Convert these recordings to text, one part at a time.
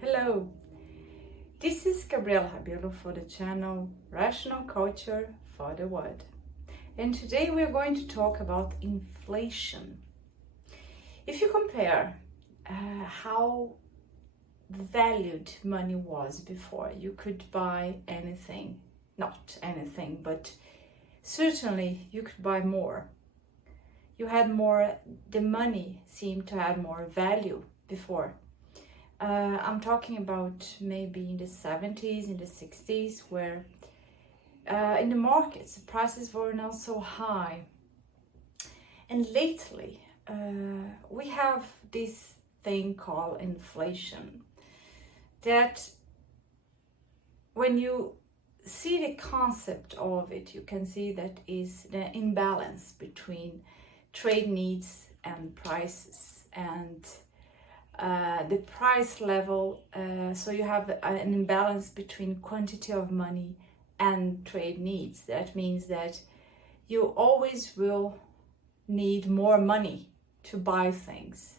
Hello, this is Gabriela Rabelo for the channel Rational Culture for the World. And today we're going to talk about inflation. If you compare how valued money was before, you could buy anything, not anything, but certainly you could buy more. You had more, the money seemed to have more value before. I'm talking about maybe in the 70s, in the 60s, where in the markets, the prices were not so high. And lately, we have this thing called inflation, that when you see the concept of it, you can see that is the imbalance between trade needs and prices, and the price level, so you have an imbalance between quantity of money and trade needs. That means that you always will need more money to buy things.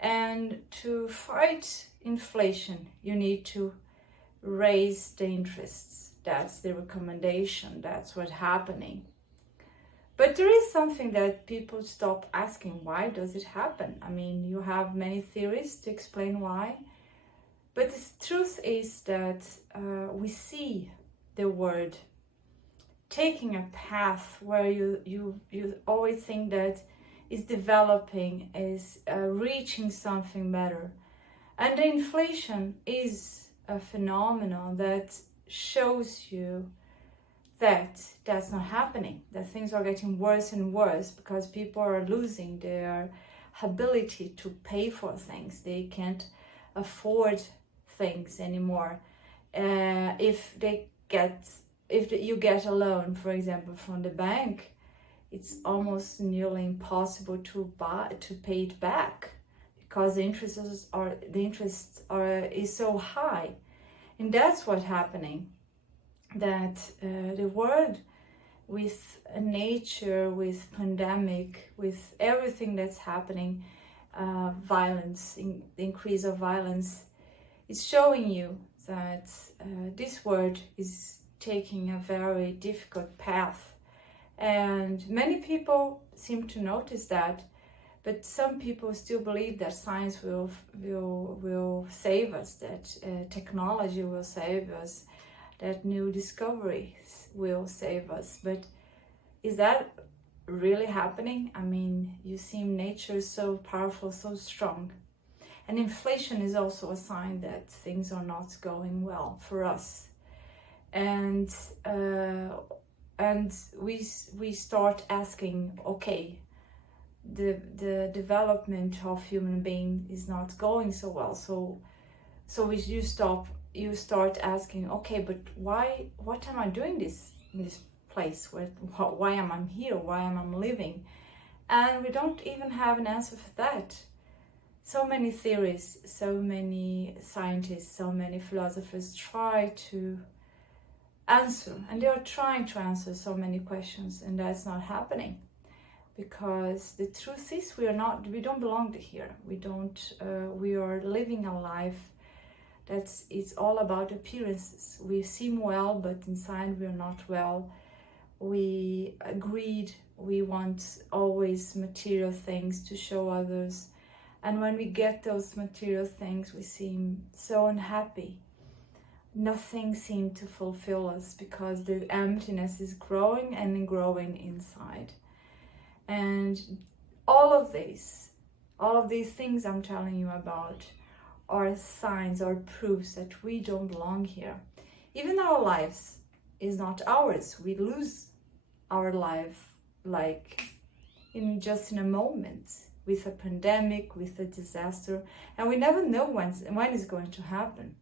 And to fight inflation, you need to raise the interests. That's the recommendation, that's what's happening. But there is something that people stop asking, why does it happen? I mean, you have many theories to explain why. But the truth is that we see the world taking a path where you always think that is developing, is reaching something better. And the inflation is a phenomenon that shows you that that's not happening, that things are getting worse and worse because people are losing their ability to pay for things. They can't afford things anymore. If you get a loan, for example, from the bank, it's almost nearly impossible to pay it back because the interest is so high. And that's what's happening. That the world, with nature, with pandemic, with everything that's happening, violence, the increase of violence, is showing you that this world is taking a very difficult path. And many people seem to notice that, but some people still believe that science will save us, that technology will save us, that new discoveries will save us. But is that really happening? I mean, you see nature is so powerful, so strong. And inflation is also a sign that things are not going well for us. And we start asking, okay, the development of human being is not going so well. So you start asking, okay, but what am I doing in this place? Why am I here? Why am I living? And we don't even have an answer for that. So many theories, so many scientists, so many philosophers try to answer, and they are trying to answer so many questions, and that's not happening. Because the truth is we don't belong here. We are living a life it's all about appearances. We seem well, but inside we're not well. We greed, we want always material things to show others. And when we get those material things, we seem so unhappy. Nothing seems to fulfill us because the emptiness is growing and growing inside. And all of these things I'm telling you about are signs or proofs that we don't belong here. Even our lives is not ours. We lose our life like in a moment, with a pandemic, with a disaster, and we never know when it's going to happen.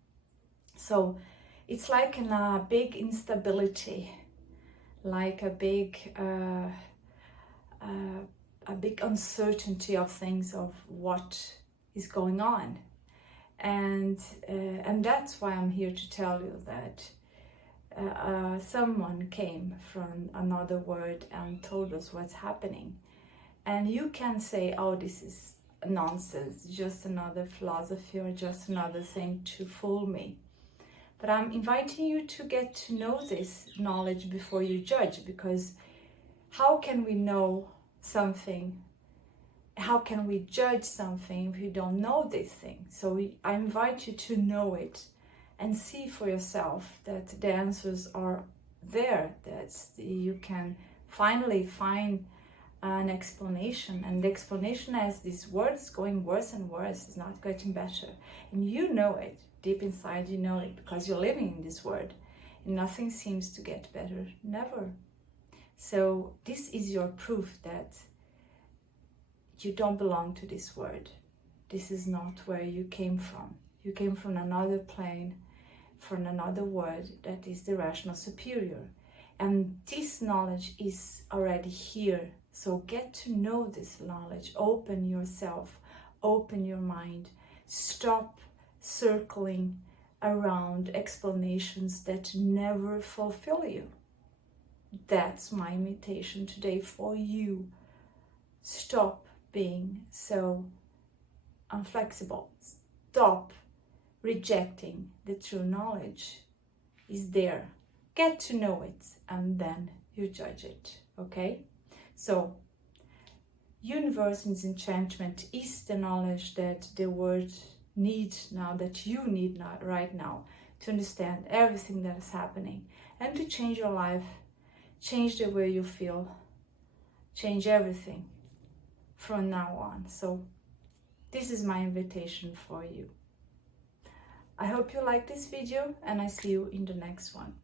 So it's like a big instability, like a big uncertainty of things, of what is going on. And that's why I'm here to tell you that someone came from another world and told us what's happening. And you can say, oh, this is nonsense, just another philosophy or just another thing to fool me. But I'm inviting you to get to know this knowledge before you judge, because how can we know something? How can we judge something if you don't know this thing? So I invite you to know it and see for yourself that the answers are there, that you can finally find an explanation. And the explanation, as these words going worse and worse, is not getting better. And you know it, deep inside you know it, because you're living in this world. And nothing seems to get better, never. So this is your proof that you don't belong to this world. This is not where you came from. You came from another plane, from another world that is the rational superior. And this knowledge is already here. So get to know this knowledge. Open yourself, open your mind. Stop circling around explanations that never fulfill you. That's my invitation today for you. Stop being so inflexible. Stop rejecting the true knowledge. Is there. Get to know it and then you judge it, okay? So, universe enchantment is the knowledge that the world needs now, that you need now, right now, to understand everything that is happening and to change your life, change the way you feel, change everything from now on. So this is my invitation for you. I hope you like this video and I see you in the next one.